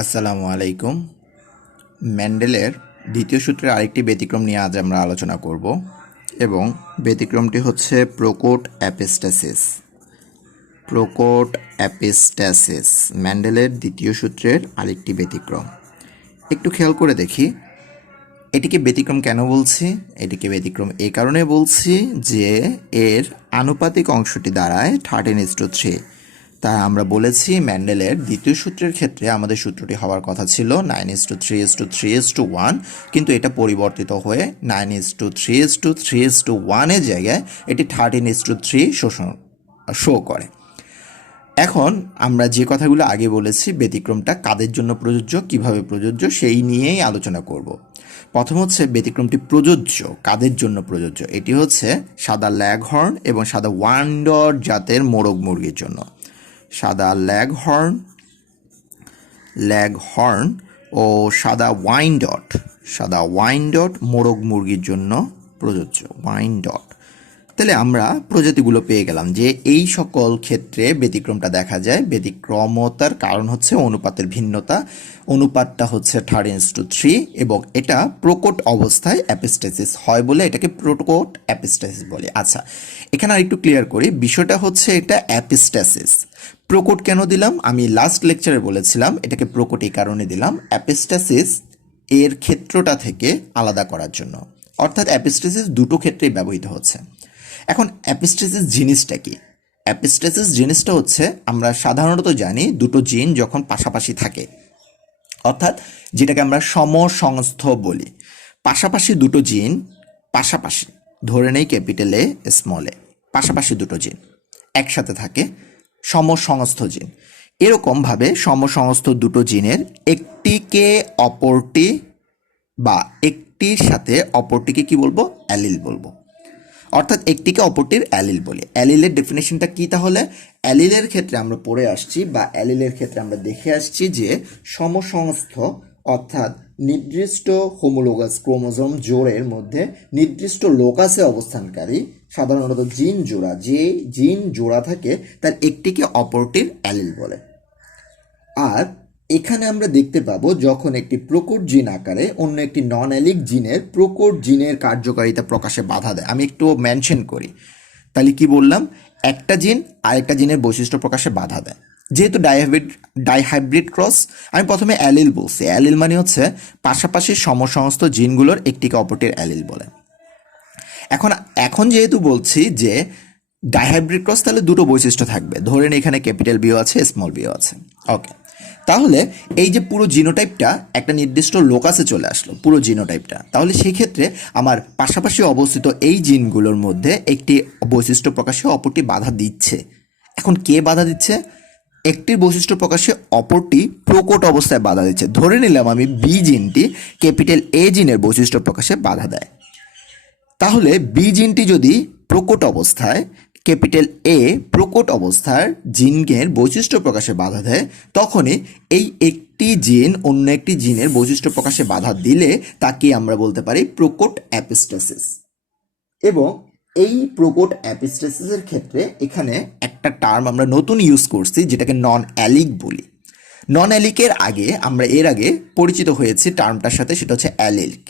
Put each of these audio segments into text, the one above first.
আসসালামু আলাইকুম। মেন্ডেলের দ্বিতীয় সূত্রের আরেকটি ব্যতিক্রম নিয়ে আজ আমরা আলোচনা করব এবং ব্যতিক্রমটি হচ্ছে প্রোকোট অ্যাপিস্টাসিস। প্রোকোট অ্যাপিস্টাসিস মেন্ডেলের দ্বিতীয় সূত্রের আরেকটি ব্যতিক্রম। একটু খেয়াল করে দেখি, এটিকে ব্যতিক্রম কেন বলছি? এটিকে ব্যতিক্রম এই কারণে বলছি যে এর আনুপাতিক অংশটি দাঁড়ায় 13:3। তাই আমরা বলেছি মেন্ডেলের দ্বিতীয় সূত্রের ক্ষেত্রে আমাদের সূত্রটি হওয়ার কথা ছিল 9:3:3:1, কিন্তু এটা পরিবর্তিত হয়ে 9:3:3:1 জায়গায় এটি 13:3 শো করে। এখন আমরা যে কথাগুলো আগে বলেছি ব্যতিক্রমটা কাদের জন্য প্রযোজ্য, কিভাবে প্রযোজ্য সেই নিয়েই আলোচনা করব। প্রথম হচ্ছে ব্যতিক্রমটি প্রযোজ্য কাদের জন্য প্রযোজ্য। এটি হচ্ছে সাদা ল্যাগহর্ন এবং সাদা ওয়ান্ডর জাতের মোরগ মুরগির জন্য। সাদা ল্যাগহর্ন ও সাদা ওয়াইনডট মোরগ মুরগির জন্য প্রযোজ্য। ওয়াইনডট। তাহলে আমরা প্রজাতিগুলো পেয়ে গেলাম যে এই সকল ক্ষেত্রে ব্যতিক্রমটা দেখা যায়। ব্যতিক্রমতার কারণ হচ্ছে অনুপাতের ভিন্নতা। অনুপাতটা হচ্ছে 13:3 এবং এটা প্রকট অবস্থায় অ্যাপিস্টাসিস হয় বলে এটাকে প্রকট অ্যাপিস্টাসিস বলে। আচ্ছা, এখানে আর একটু ক্লিয়ার করি, বিষয়টা হচ্ছে এটা অ্যাপিস্টাসিস। প্রকট কেন দিলাম? আমি লাস্ট লেকচারে বলেছিলাম এটাকে প্রকট এই কারণে দিলাম অ্যাপিস্টাসিস এর ক্ষেত্রটা থেকে আলাদা করার জন্য। অর্থাৎ অ্যাপিস্টাসিস দুটো ক্ষেত্রেই ব্যবহৃত হচ্ছে। এখন অ্যাপিস্টাসিস জিনিসটা কি? অ্যাপিস্টাসিস জিনিসটা হচ্ছে আমরা সাধারণত জানি দুটো জিন যখন পাশাপাশি থাকে, অর্থাৎ যেটাকে আমরা সমসংস্থ বলি। পাশাপাশি দুটো জিন, পাশাপাশি ধরে নেই ক্যাপিটাল এ স্মল এ, পাশাপাশি দুটো জিন একসাথে থাকে, সমসংস্থ জিন। এরকমভাবে সমসংস্থ দুটো জিনের একটিকে অপরটি বা একটির সাথে অপরটিকে কি বলবো? অ্যালিল বলবো। অর্থাৎ একটিকে অপরটির অ্যালিল বলি। অ্যালিলের ডেফিনেশনটা কি তাহলে? অ্যালিলের ক্ষেত্রে আমরা পড়ে আসছি বা অ্যালিলের ক্ষেত্রে আমরা দেখে আসছি যে সমসংস্থ অর্থাৎ নির্দিষ্ট হোমোলোগাস ক্রোমোজোম জোড়ের মধ্যে নির্দিষ্ট লোকাসে অবস্থানকারী সাধারণত জিন জোড়া, যে জিন জোড়া থাকে তার একটিকে অপরটির অ্যালিল বলে। আর এখানে আমরা দেখতে পাবো যখন একটি প্রকট জিন আকারে অন্য একটি নন অ্যালিক জিনের প্রকট জিনের কার্যকারিতা প্রকাশে বাধা দেয়। আমি একটু মেনশন করি, তাহলে কি বললাম? একটা জিন আরেকটা জিনের বৈশিষ্ট্য প্রকাশে বাধা দেয়। যেহেতু ডাইহাইব্রিড ক্রস, আমি প্রথমে অ্যালিল বলছি। অ্যালিল মানে হচ্ছে পাশাপাশি সমসংস্থ জিনগুলোর একটিকে অপরটির অ্যালিল বলে। এখন এখন যেহেতু বলছি যে ডাইহাইব্রিড ক্রস, তাহলে দুটো বৈশিষ্ট্য থাকবে। ধরেন এখানে ক্যাপিটাল বিও আছে, স্মল বিও আছে। ওকে, তাহলে এই যে পুরো জিনোটাইপটা একটা নির্দিষ্ট লোকাসে চলে আসলো, পুরো জিনোটাইপটা, তাহলে সেই ক্ষেত্রে আমার পাশাপাশি অবস্থিত এই জিনগুলোর মধ্যে একটি বৈশিষ্ট্য প্রকাশে অপরটি বাধা দিচ্ছে। এখন কে বাধা দিচ্ছে? একটির বৈশিষ্ট্য প্রকাশে অপরটি প্রকট অবস্থায় বাধা দিচ্ছে। ধরে নিলাম আমি বি জিনটি ক্যাপিটাল এ জিনের বৈশিষ্ট্য প্রকাশে বাধা দেয়। তাহলে বি জিনটি যদি প্রকট অবস্থায়, ক্যাপিটাল এ প্রকট অবস্থার জিনের বৈশিষ্ট্য প্রকাশে বাধা দেয়, তখনই এই একটি জিন অন্য একটি জিনের বৈশিষ্ট্য প্রকাশে বাধা দিলে তাকে আমরা বলতে পারি প্রকট অ্যাপিস্টাসিস। এবং এই প্রকট অ্যাপিস্টাসিসের ক্ষেত্রে এখানে একটা টার্ম আমরা নতুন ইউজ করছি যেটাকে নন অ্যালিক বলি। নন অ্যালিকের আগে আমরা এর আগে পরিচিত হয়েছি টার্মটার সাথে, সেটা হচ্ছে অ্যালিক।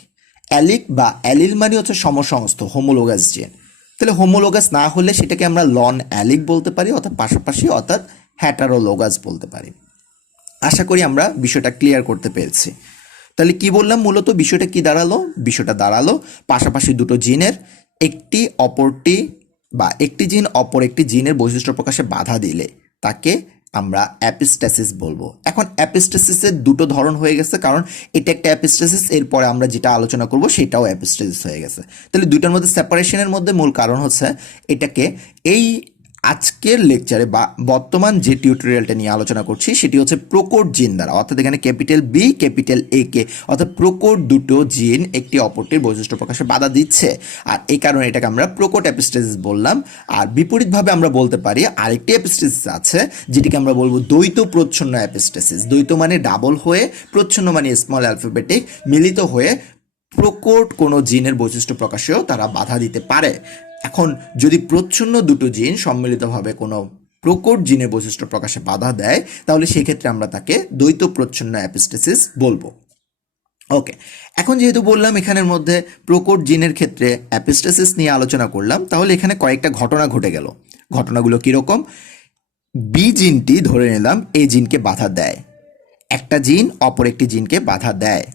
অ্যালিক বা অ্যালিল মানে হচ্ছে সমসংস্থ হোমোলোগাস জিন। তাহলে হোমোলোগাস না হলে সেটাকে আমরা লন অ্যালিক বলতে পারি, অর্থাৎ পাশাপাশি, অর্থাৎ হ্যাটারোলোগাস বলতে পারি। আশা করি আমরা বিষয়টা ক্লিয়ার করতে পেরেছি। তাহলে কি বললাম? মূলত বিষয়টা কি দাঁড়ালো? বিষয়টা দাঁড়ালো পাশাপাশি দুটো জিনের একটি অপরটি বা একটি জিন অপর একটি জিনের বৈশিষ্ট্য প্রকাশে বাধা দিলে তাকে আমরা অ্যাপিস্টাসিস বলবো। এখন অ্যাপিস্টাসিসের দুটো ধরন হয়ে গেছে, কারণ এটা একটা অ্যাপিস্টাসিস, এরপরে আমরা যেটা আলোচনা করব সেটাও অ্যাপিস্টাসিস হয়ে গেছে। তাহলে দুইটার মধ্যে সেপারেশনের মধ্যে মূল কারণ হচ্ছে এটাকে এই আজকের লেকচারে বা বর্তমান যে টিউটোরিয়ালটা নিয়ে আলোচনা করছি সেটি হচ্ছে প্রকট জিন দ্বারা, অর্থাৎ এখানে ক্যাপিটাল বি ক্যাপিটাল এ কে, অর্থাৎ প্রকট দুটো জিন একটি অপরটির বৈশিষ্ট্য প্রকাশে বাধা দিচ্ছে, আর এই কারণে এটাকে আমরা প্রকট অ্যাপিস্টাসিস বললাম। আর বিপরীতভাবে আমরা বলতে পারি আরেকটি অ্যাপিস্টাসিস আছে যেটিকে আমরা বলবো দ্বৈত প্রচ্ছন্ন অ্যাপিস্টাসিস। দ্বৈত মানে ডাবল হয়ে, প্রচ্ছন্ন মানে স্মল অ্যালফাবেটিক, মিলিত হয়ে প্রকট কোনো জিনের বৈশিষ্ট্য প্রকাশেও তারা বাধা দিতে পারে। এখন যদি প্রচ্ছন্ন দুটো জিন সম্মিলিতভাবে কোনো প্রকট জিনের বৈশিষ্ট্য প্রকাশে বাধা দেয়, তাহলে সেক্ষেত্রে আমরা তাকে দ্বৈত প্রচ্ছন্ন অ্যাপিস্টেসিস বলবো। ওকে, এখন যেহেতু বললাম এখানের মধ্যে প্রকট জিনের ক্ষেত্রে অ্যাপিস্টেসিস নিয়ে আলোচনা করলাম, তাহলে এখানে কয়েকটা ঘটনা ঘটে গেল। ঘটনাগুলো কীরকম? বি জিনটি ধরে নিলাম এ জিনকে বাধা দেয়, একটা জিন অপর একটি জিনকে বাধা দেয়,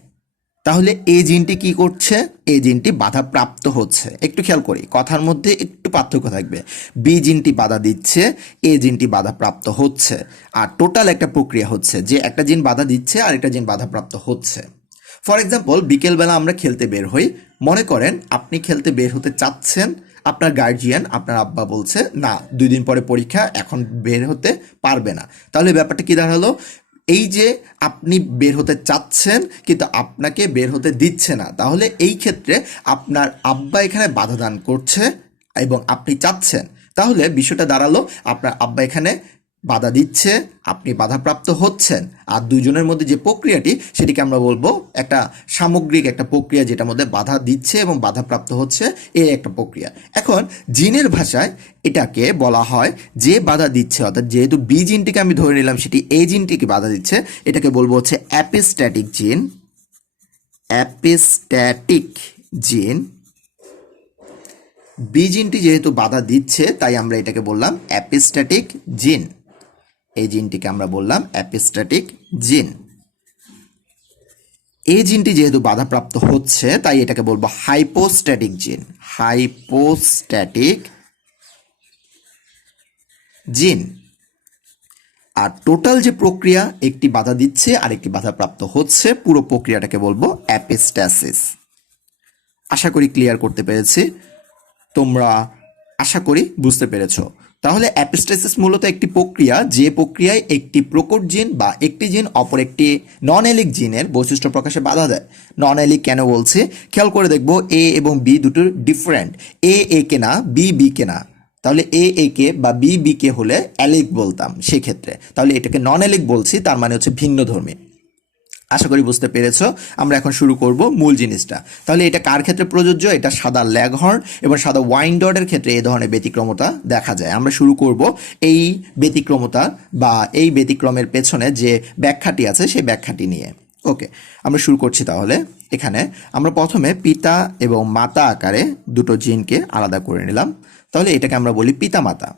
তাহলে এ জিনটি কি করছে? এ জিনটি বাধা প্রাপ্ত হচ্ছে। একটু খেয়াল করি, কথার মধ্যে একটু পার্থক্য থাকবে। বি জিনটি বাধা দিচ্ছে, এ জিনটি বাধা প্রাপ্ত হচ্ছে, আর টোটাল একটা প্রক্রিয়া হচ্ছে যে একটা জিন বাধা দিচ্ছে আর একটা জিন বাধা প্রাপ্ত হচ্ছে। ফর এক্সাম্পল, বিকেলবেলা আমরা খেলতে বের হই, মনে করেন আপনি খেলতে বের হতে চাচ্ছেন, আপনার গার্জিয়ান আপনার আব্বা বলছে না 2 দিন পরে পরীক্ষা, এখন বের হতে পারবে না। তাহলে ব্যাপারটা কি দাঁড়ালো? এই যে আপনি বের হতে চাচ্ছেন কিন্তু আপনাকে বের হতে দিচ্ছে না, তাহলে এই ক্ষেত্রে আপনার আব্বা এখানে বাধা দান করছে এবং আপনি চাচ্ছেন, তাহলে বিষয়টা দাঁড়ালো আপনার আব্বা এখানে বাধা দিচ্ছে, আপনি বাধাপ্রাপ্ত হচ্ছেন, আর দুজনের মধ্যে যে প্রক্রিয়াটি সেটিকে আমরা বলবো একটা সামগ্রিক একটা প্রক্রিয়া, যেটার মধ্যে বাধা দিচ্ছে এবং বাধাপ্রাপ্ত হচ্ছে, এই একটা প্রক্রিয়া। এখন জিনের ভাষায় এটাকে বলা হয় যে বাধা দিচ্ছে, অর্থাৎ যেহেতু বি জিনটিকে আমি ধরে নিলাম সেটি এ জিনটিকে বাধা দিচ্ছে, এটাকে বলবো হচ্ছে অ্যাপিস্ট্যাটিক জিন। অ্যাপিস্ট্যাটিক জিন। বি জিনটি যেহেতু বাধা দিচ্ছে তাই আমরা এটাকে বললাম অ্যাপিস্ট্যাটিক জিন। এই জিনটিকে আমরা বললাম অ্যাপিস্ট্যাটিক জিন। এই জিনটি যেহেতু বাধাপ্রাপ্ত হচ্ছে তাই এটাকে বলবো হাইপোস্ট্যাটিক জিন। হাইপোস্ট্যাটিক জিন। আর টোটাল যে প্রক্রিয়া, একটি বাধা দিচ্ছে আর একটি বাধাপ্রাপ্ত হচ্ছে, পুরো প্রক্রিয়াটাকে বলবো অ্যাপিস্ট্যাসিস। আশা করি ক্লিয়ার করতে পেরেছি, তোমরা আশা করি বুঝতে পেরেছো। তাহলে অ্যাপিস্ট্যাসিস মূলত একটি প্রক্রিয়া, যে প্রক্রিয়ায় একটি প্রকট জিন বা একটি জিন অপর একটি নন এলিক জিনের বৈশিষ্ট্য প্রকাশে বাধা দেয়। নন এলিক কেন বলছি খেয়াল করে দেখবো, এ এবং বি দুটো ডিফারেন্ট। এ কে না, বি কে না, তাহলে এ কে বা বি কে হলে অ্যালিক বলতাম সেক্ষেত্রে, তাহলে এটাকে নন এলিক বলছি, তার মানে হচ্ছে ভিন্ন ধর্মী। আশা করি বুঝতে পেরেছো। আমরা এখন শুরু করব মূল জিনিসটা। তাহলে এটা কার ক্ষেত্রে প্রযোজ্য? এটা সাদা ল্যাগহর্ন এবং সাদা ওয়াইনডটের ক্ষেত্রে এই ধরনের ব্যতিক্রমতা দেখা যায়। আমরা শুরু করব এই ব্যতিক্রমতা বা এই ব্যতিক্রমের পেছনে যে ব্যাখ্যাটি আছে সেই ব্যাখ্যাটি নিয়ে। ওকে, আমরা শুরু করছি। তাহলে এখানে আমরা প্রথমে পিতা এবং মাতা আকারে দুটো জিনকে আলাদা করে নিলাম। তাহলে এটাকে আমরা বলি পিতামাতা।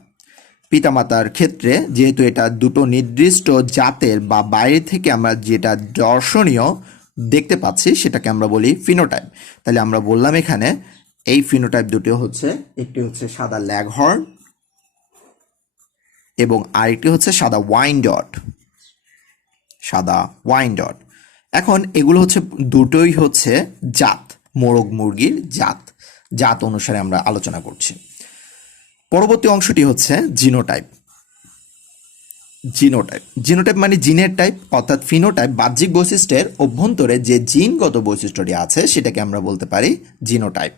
পিতামাতার ক্ষেত্রে যেহেতু এটা দুটো নির্দিষ্ট জাতের বা বাইরে থেকে আমরা যেটা দর্শনীয় দেখতে পাচ্ছি সেটাকে আমরা বলি ফিনোটাইপ। তাহলে আমরা বললাম এখানে এই ফিনোটাইপ দুটো হচ্ছে, একটি হচ্ছে সাদা ল্যাগহর্ন এবং আরেকটি হচ্ছে সাদা ওয়াইনডট। সাদা ওয়াইনডট। এখন এগুলো হচ্ছে দুটোই হচ্ছে জাত, মোরগ মুরগির জাত। জাত অনুসারে আমরা আলোচনা করছি। পরবর্তী অংশটি হচ্ছে জিনোটাইপ। জিনোটাইপ, জিনোটাইপ মানে জিনের টাইপ, অর্থাৎ ফিনোটাইপ বাহ্যিক বৈশিষ্ট্যের অভ্যন্তরে যে জিনগত বৈশিষ্ট্যটি আছে সেটাকে আমরা বলতে পারি জিনোটাইপ।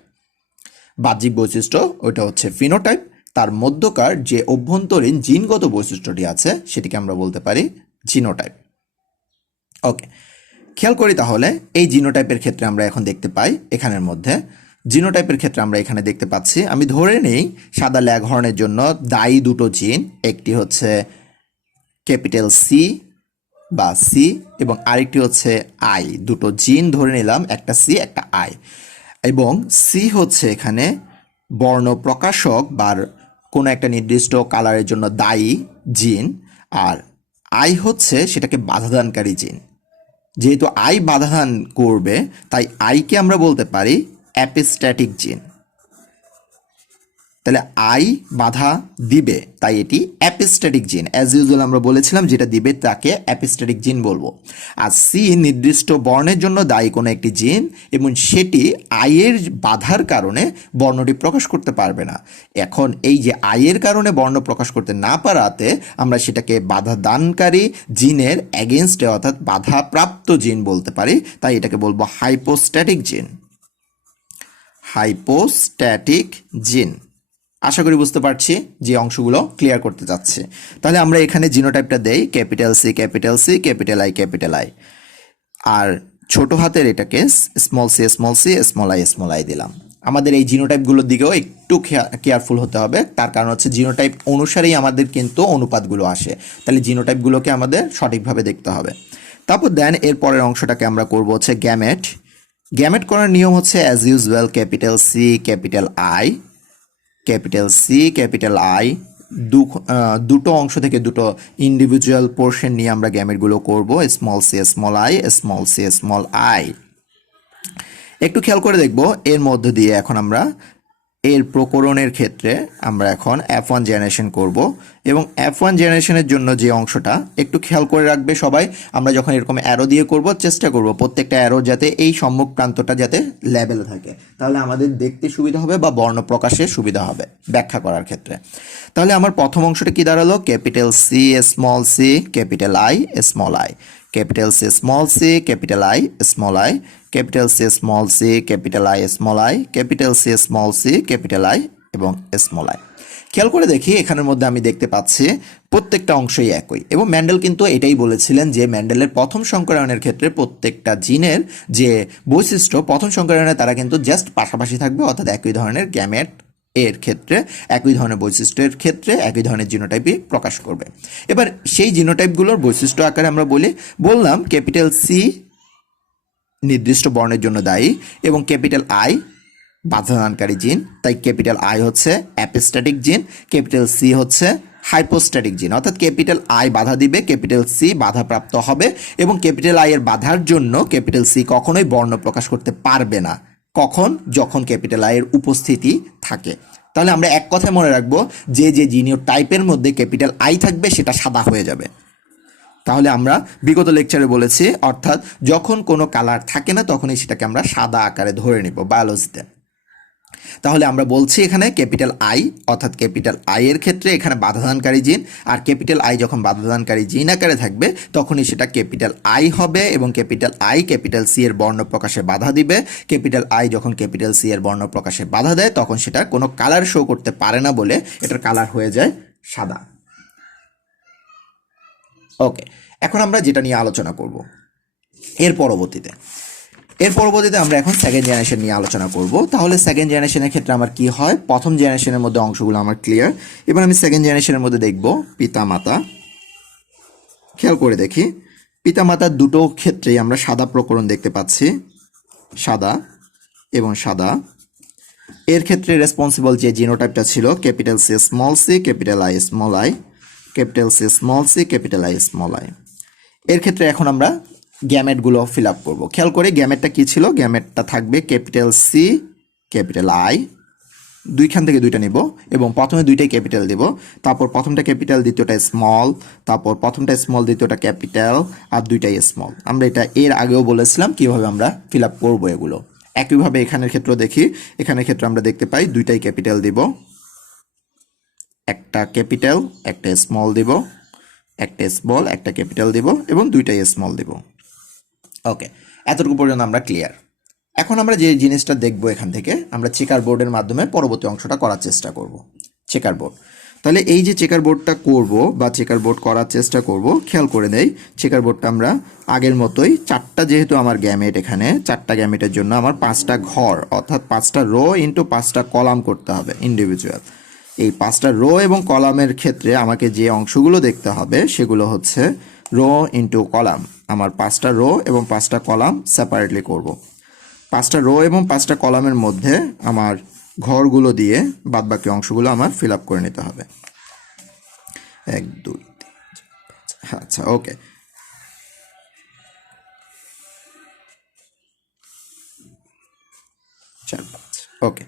বাহ্যিক বৈশিষ্ট্য ওইটা হচ্ছে ফিনোটাইপ, তার মধ্যকার যে অভ্যন্তরীণ জিনগত বৈশিষ্ট্যটি আছে সেটিকে আমরা বলতে পারি জিনোটাইপ। ওকে, খেয়াল করি তাহলে এই জিনোটাইপের ক্ষেত্রে আমরা এখন দেখতে পাই এখানের মধ্যে জিনোটাইপের ক্ষেত্রে আমরা এখানে দেখতে পাচ্ছি, আমি ধরে নেই সাদা ল্যাগহর্নের জন্য দায়ী দুটো জিন, একটি হচ্ছে ক্যাপিটাল সি বা সি এবং আরেকটি হচ্ছে আই। দুটো জিন ধরে নিলাম, একটা সি একটা আই, এবং সি হচ্ছে এখানে বর্ণ প্রকাশক বা কোনো একটা নির্দিষ্ট কালারের জন্য দায়ী জিন, আর আই হচ্ছে সেটাকে বাধাদানকারী জিন। যেহেতু আই বাধাদান করবে তাই আইকে আমরা বলতে পারি অ্যাপিস্ট্যাটিক জিন। তাহলে আই বাধা দিবে তাই এটি অ্যাপিস্ট্যাটিক জিন। অ্যাজ ইউজুয়াল আমরা বলেছিলাম যেটা দিবে তাকে অ্যাপিস্ট্যাটিক জিন বলবো। আর সি নির্দিষ্ট বর্ণের জন্য দায়ী কোনো একটি জিন এবং সেটি আয়ের বাধার কারণে বর্ণটি প্রকাশ করতে পারবে না। এখন এই যে আয়ের কারণে বর্ণ প্রকাশ করতে না পারাতে আমরা সেটাকে বাধা দানকারী জিনের অ্যাগেনস্টে অর্থাৎ বাধাপ্রাপ্ত জিন বলতে পারি, তাই এটাকে বলবো হাইপোস্ট্যাটিক জিন। হাইপোস্ট্যাটিক জিন। আশা করি বুঝতে পারছি, যে অংশগুলো ক্লিয়ার করতে যাচ্ছে। তাহলে আমরা এখানে জিনোটাইপটা দেই capital C capital C, capital I, আর ছোট হাতের এটাকে স্মল সি স্মল আই দিলাম। আমাদের এই জিনোটাইপগুলোর দিকেও একটু কেয়ারফুল হতে হবে, তার কারণ হচ্ছে জিনোটাইপ অনুসারেই আমাদের কিন্তু অনুপাতগুলো আসে, তাহলে জিনোটাইপগুলোকে আমাদের সঠিকভাবে দেখতে হবে। তারপর দেন এর পরের অংশটাকে আমরা করব হচ্ছে গ্যামেট। গ্যামেট করার নিয়ম হচ্ছে as usual capital C capital I, capital C capital I, দুটো অংশ থেকে দুটো ইন্ডিভিজুয়াল পোর্শন নিয়ে আমরা গ্যামেটগুলো করব, small C small I, small C small I. একটু খেয়াল করে দেখব এর মধ্য দিয়ে এখন আমরা এর প্রকরণের ক্ষেত্রে আমরা এখন F1 জেনারেশন করব, এবং F1 জেনারেশনের জন্য যে অংশটা একটু খেয়াল করে রাখবে সবাই, আমরা যখন এরকম অ্যারো দিয়ে করব চেষ্টা করব প্রত্যেকটা অ্যারো যাতে এই সম্মুখ প্রান্তটা যাতে লেভেল থাকে, তাহলে আমাদের দেখতে সুবিধা হবে বা বর্ণ প্রকাশে সুবিধা হবে ব্যাখ্যা করার ক্ষেত্রে। তাহলে আমার প্রথম অংশটা কি দাঁড়ালো, capital C small C capital I small I, capital C small C capital I small I, capital C small C capital I small I, capital C small C capital I এবং স্মল আই। খেয়াল করে দেখি এখানের মধ্যে আমি দেখতে পাচ্ছি প্রত্যেকটা অংশই একই, এবং ম্যান্ডেল কিন্তু এটাই বলেছিলেন যে ম্যান্ডেলের প্রথম সংকরায়নের ক্ষেত্রে প্রত্যেকটা জিনের যে বৈশিষ্ট্য প্রথম সংকরায়নে তারা কিন্তু জাস্ট পাশাপাশি থাকবে, অর্থাৎ একই ধরনের গ্যামেট এর ক্ষেত্রে একই ধরনের বৈশিষ্ট্যের ক্ষেত্রে একই ধরনের জিনোটাইপই প্রকাশ করবে। এবার সেই জিনোটাইপগুলোর বৈশিষ্ট্য আকারে আমরা বললাম ক্যাপিটাল সি নির্দিষ্ট বর্ণের জন্য দায়ী এবং ক্যাপিটাল আই বাধাদানকারী জিন, তাই ক্যাপিটাল আই হচ্ছে অ্যাপিস্ট্যাটিক জিন, ক্যাপিটাল সি হচ্ছে হাইপোস্ট্যাটিক জিন, অর্থাৎ ক্যাপিটাল আই বাধা দিবে, ক্যাপিটাল সি বাধাপ্রাপ্ত হবে, এবং ক্যাপিটাল আই এর বাধার জন্য ক্যাপিটাল সি কখনোই বর্ণ প্রকাশ করতে পারবে না, কখন, যখন ক্যাপিটাল আই এর উপস্থিতি থাকে। তাহলে আমরা এক কথায় মনে রাখবো যে যে জিনিও টাইপের মধ্যে ক্যাপিটাল আই থাকবে সেটা সাদা হয়ে যাবে। তাহলে আমরা বিগত লেকচারে বলেছি, অর্থাৎ যখন কোনো কালার থাকে না তখনই সেটাকে আমরা সাদা আকারে ধরে নিব বায়োলজিতে। তাহলে আমরা বলছি এখানে ক্যাপিটাল আই, অর্থাৎ ক্যাপিটাল আই এর ক্ষেত্রে এখানে বাধাদানকারী জিন, আর ক্যাপিটাল আই যখন বাধাদানকারী জিন আকারে থাকবে তখনই সেটা ক্যাপিটাল আই হবে, এবং ক্যাপিটাল আই ক্যাপিটাল সি এর বর্ণ প্রকাশে বাধা দিবে। ক্যাপিটাল আই যখন ক্যাপিটাল সি এর বর্ণ প্রকাশে বাধা দেয় তখন সেটা কোনো কালার শো করতে পারে না বলে এটার কালার হয়ে যায় সাদা। ওকে, এখন আমরা যেটা নিয়ে আলোচনা করব এর পরবর্তীতে আমরা এখন সেকেন্ড জেনারেশন নিয়ে আলোচনা করব। তাহলে সেকেন্ড জেনারেশনের ক্ষেত্রে আমার কি হয়, প্রথম জেনারেশনের মধ্যে অংশগুলো আমার ক্লিয়ার, এবার আমি সেকেন্ড জেনারেশনের মধ্যে দেখব পিতামাতা। খেয়াল করে দেখি পিতামাতার দুটো ক্ষেত্রেই আমরা সাদা প্রকরণ দেখতে পাচ্ছি, সাদা এবং সাদা। এর ক্ষেত্রে রেসপন্সিবল যে জিনোটাইপটা ছিল capital C small C capital I small I, capital C small C capital I small I. এর ক্ষেত্রে এখন আমরা গ্যামেটগুলো ফিল আপ করবো। খেয়াল করে গ্যামেটটা কী ছিল, গ্যামেটটা থাকবে ক্যাপিটাল সি ক্যাপিটাল আই, দুইখান থেকে দুইটা নিব এবং প্রথমে দুইটাই ক্যাপিটাল দেব, তারপর প্রথমটা ক্যাপিটাল দ্বিতীয়টা স্মল, তারপর প্রথমটা স্মল দ্বিতীয়টা ক্যাপিটাল আর দুইটাই স্মল। আমরা এটা এর আগেও বলেছিলাম কিভাবে আমরা ফিল আপ করবো এগুলো। একইভাবে এখানের ক্ষেত্রেও দেখি, এখানের ক্ষেত্রে আমরা দেখতে পাই দুইটাই ক্যাপিটাল দিব, একটা ক্যাপিটাল একটা স্মল দিব, একটা স্মল একটা ক্যাপিটাল দিব এবং দুইটাই স্মল দিব। ওকে, এতটুকু পর্যন্ত আমরা ক্লিয়ার। এখন আমরা যে জিনিসটা দেখব এখান থেকে আমরা চেকার বোর্ডের মাধ্যমে পরবর্তী অংশটা করার চেষ্টা করব। চেকার বোর্ড, তাহলে এই যে চেকার বোর্ডটা করব বা চেকার বোর্ড করার চেষ্টা করব, খেয়াল করে দেই চেকার বোর্ডটা আমরা আগের মতোই চারটা, যেহেতু আমার গ্যামেট এখানে চারটা গ্যামেটের জন্য আমার পাঁচটা ঘর অর্থাৎ পাঁচটা রো ইন্টু পাঁচটা কলাম করতে হবে ইন্ডিভিজুয়াল। এই পাঁচটা রো এবং কলামের ক্ষেত্রে আমাকে যে অংশগুলো দেখতে হবে সেগুলো হচ্ছে রো ইন্টু কলাম। আমার পাঁচটা রো এবং পাঁচটা কলাম সেপারেটলি করব। পাঁচটা রো এবং পাঁচটা কলামের মধ্যে আমার ঘরগুলো দিয়ে বাদবাকি অংশগুলো আমার ফিল আপ করে নিতে হবে। 1 2 3 4 5। আচ্ছা, ওকে। ওকে,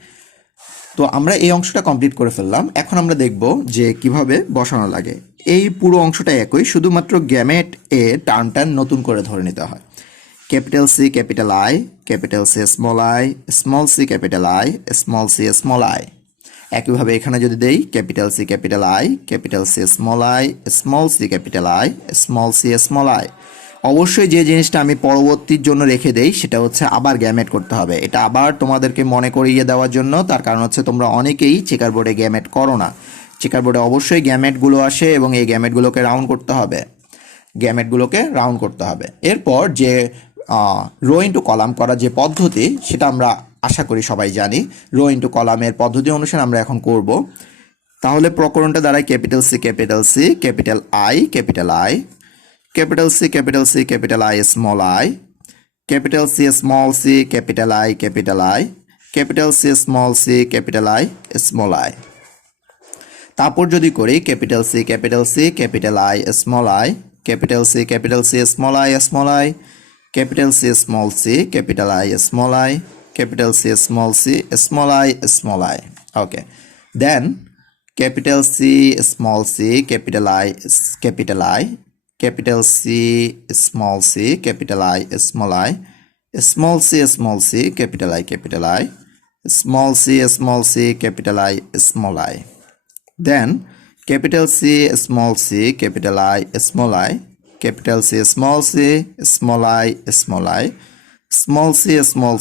তো আমরা এই অংশটা কমপ্লিট করে ফেললাম। এখন আমরা দেখব যে কিভাবে বসানো লাগে। এই পুরো অংশটা একই, শুধুমাত্র গ্যামেট এ টার্ম নতুন করে ধরে নিতে হয়। Capital C capital I, capital C small I, small C capital I, small C small I. একইভাবে এখানে যদি দেই capital C capital I, capital C small I, small C capital I, small C small I. অবশ্যই যে জিনিসটা আমি পরবর্তীর জন্য রেখে দেই সেটা হচ্ছে আবার গ্যামেট করতে হবে। এটা আবার তোমাদেরকে মনে করিয়ে দেওয়ার জন্য, তার কারণ হচ্ছে তোমরা অনেকেই চেকার বোর্ডে গ্যামেট করো না। চেকার বোর্ডে অবশ্যই গ্যামেটগুলো আসে এবং এই গ্যামেটগুলোকে রাউন্ড করতে হবে, গ্যামেটগুলোকে রাউন্ড করতে হবে। এরপর যে রো ইন্টু কলাম করার যে পদ্ধতি সেটা আমরা আশা করি সবাই জানি। রো ইন্টু কলামের পদ্ধতি অনুসারে আমরা এখন করব। তাহলে প্রকরণটা দাঁড়ায় capital C capital C capital I capital I, capital C capital C capital I small I, capital C small C capital I capital I, capital C small C capital I small I. তারপর যদি করি capital C capital C capital I small I, capital C capital C small I small I, capital C small C capital I small I, capital C small C small I small I. Okay, then capital C small c capital I capital I, capital C small c capital I small I, small c capital I capital I, small c capital I small I. Then capital C small c capital I small I, capital C small I small I, small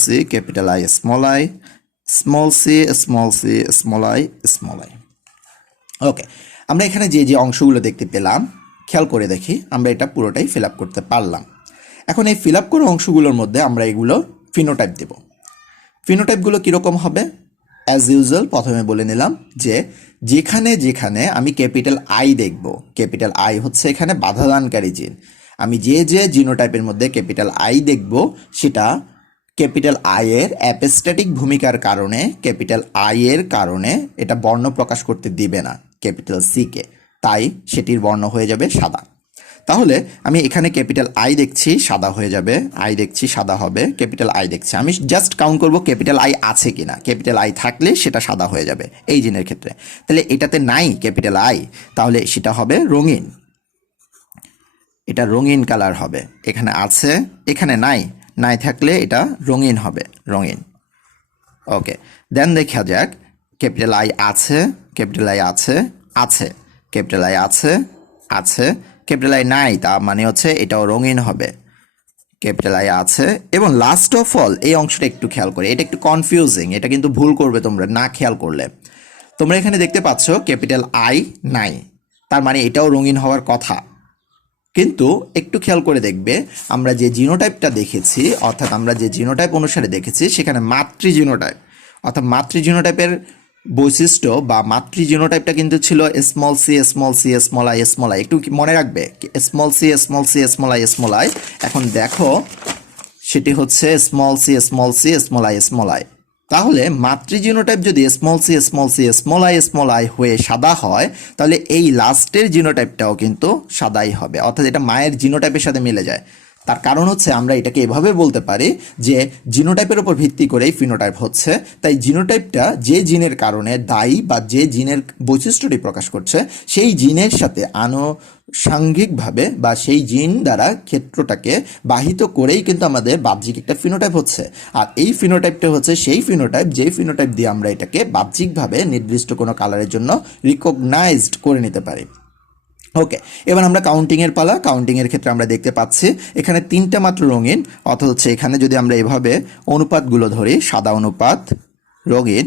c capital I small I, small c small I small I. ওকে, আমরা এখানে যে যে অংশগুলো দেখতে পেলাম খেয়াল করে দেখি আমরা এটা পুরোটাই ফিল আপ করতে পারলাম। এখন এই ফিল আপ করা অংশগুলোর মধ্যে আমরা এগুলো ফিনোটাইপ দেব। ফিনোটাইপগুলো কীরকম হবে? অ্যাজ ইউজুয়াল প্রথমে বলে নিলাম যে যেখানে যেখানে আমি ক্যাপিটাল আই দেখব, ক্যাপিটাল আই হচ্ছে এখানে বাধাদানকারী জিন, আমি যে যে জিনোটাইপের মধ্যে ক্যাপিটাল আই দেখব সেটা ক্যাপিটাল আই এর অ্যাপেস্ট্যাটিক ভূমিকার কারণে, ক্যাপিটাল আই এর কারণে এটা বর্ণ প্রকাশ করতে দিবে না ক্যাপিটাল সিকে, তাই সেটির বর্ণ হয়ে যাবে সাদা। তাহলে আমি এখানে ক্যাপিটাল আই দেখছি সাদা হয়ে যাবে, আই দেখছি সাদা হবে, ক্যাপিটাল আই দেখছি, আমি জাস্ট কাউন্ট করব ক্যাপিটাল আই আছে কিনা, ক্যাপিটাল আই থাকলে সেটা সাদা হয়ে যাবে এই জিনের ক্ষেত্রে। তাহলে এটাতে নাই ক্যাপিটাল আই, তাহলে সেটা হবে রঙিন, এটা রঙিন কালার হবে। এখানে আছে, এখানে নাই, নাই থাকলে এটা রঙিন হবে, রঙিন। ওকে, দেন দেখা যাক ক্যাপিটাল আই আছে, ক্যাপিটাল আই আছে, আছে, ক্যাপিটাল আই আছে, আছে, ক্যাপিটাল আই নাই, তা মানে হচ্ছে এটাও রঙিন হবে, ক্যাপিটাল আই আছে। এবং লাস্ট অফ অল এই অংশটা একটু খেয়াল করে, এটা একটু কনফিউজিং, এটা কিন্তু ভুল করবে তোমরা না খেয়াল করলে। তোমরা এখানে দেখতে পাচ্ছ ক্যাপিটাল আই নাই, তার মানে এটাও রঙিন হওয়ার কথা, কিন্তু একটু খেয়াল করে দেখবে আমরা যে জিনোটাইপটা দেখেছি, অর্থাৎ আমরা যে জিনোটাইপ অনুসারে দেখেছি সেখানে মাতৃ জিনোটাইপ, অর্থাৎ মাতৃ জিনোটাইপের বৈশিষ্ট্য বা মাতৃ জিনোটাইপটা কিন্তু ছিল small C small I small I, একটু মনে রাখবে স্মল সি স্মল আই। এখন দেখো সেটি হচ্ছে স্মল সি স্মল আই। তাহলে মাতৃ জিনোটাইপ যদি স্মল সি স্মল আই হয়ে সাদা হয়, তাহলে এই লাস্টের জিনোটাইপটাও কিন্তু সাদাই হবে, অর্থাৎ এটা মায়ের জিনোটাইপের সাথে মিলে যায়। তার কারণ হচ্ছে আমরা এটাকে এভাবে বলতে পারি যে জিনোটাইপের উপর ভিত্তি করেই ফিনোটাইপ হচ্ছে, তাই জিনোটাইপটা যে জিনের কারণে দায়ী বা যে জিনের বৈশিষ্ট্যটি প্রকাশ করছে সেই জিনের সাথে আনুষাঙ্গিকভাবে বা সেই জিন দ্বারা ক্ষেত্রটাকে বাহিত করেই কিন্তু আমাদের বাহ্যিক একটা ফিনোটাইপ হচ্ছে। আর এই ফিনোটাইপটা হচ্ছে সেই ফিনোটাইপ যেই ফিনোটাইপ দিয়ে আমরা এটাকে বাহ্যিকভাবে নির্দিষ্ট কোনো কালারের জন্য রিকগনাইজড করে নিতে পারি। ওকে, এবার আমরা কাউন্টিংয়ের পালা। কাউন্টিংয়ের ক্ষেত্রে আমরা দেখতে পাচ্ছি এখানে তিনটা মাত্র রঙিন, অর্থাৎ হচ্ছে এখানে যদি আমরা এভাবে অনুপাতগুলো ধরি, সাদা অনুপাত, রঙিন,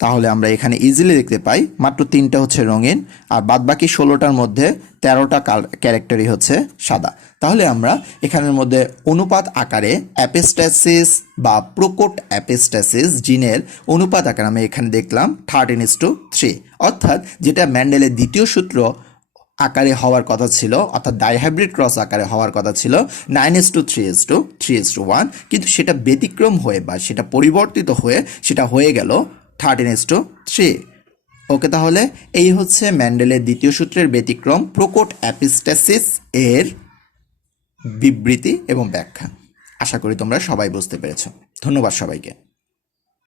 তাহলে আমরা এখানে ইজিলি দেখতে পাই মাত্র তিনটা হচ্ছে রঙিন, আর বাদবাকি 16টার মধ্যে 13টা ক্যারেক্টারই হচ্ছে সাদা। তাহলে আমরা এখানের মধ্যে অনুপাত আকারে অ্যাপেস্ট্যাসিস বা প্রকট অ্যাপেস্ট্যাসিস জিনের অনুপাত আকারে আমি এখানে দেখলাম 13:3, অর্থাৎ যেটা ম্যান্ডেলের দ্বিতীয় সূত্র আকারে হওয়ার কথা ছিল, অর্থাৎ ডাইহাইব্রিড ক্রস আকারে হওয়ার কথা ছিল 9:3:1, কিন্তু সেটা ব্যতিক্রম হয়ে বা সেটা পরিবর্তিত হয়ে সেটা হয়ে গেল 13:3। ওকে, তাহলে এই হচ্ছে ম্যান্ডেলের দ্বিতীয় সূত্রের ব্যতিক্রম প্রকট অ্যাপেস্ট্যাসিস এর বিবৃতি এবং ব্যাখ্যা। আশা করি তোমরা সবাই বুঝতে পেরেছ। ধন্যবাদ সবাইকে।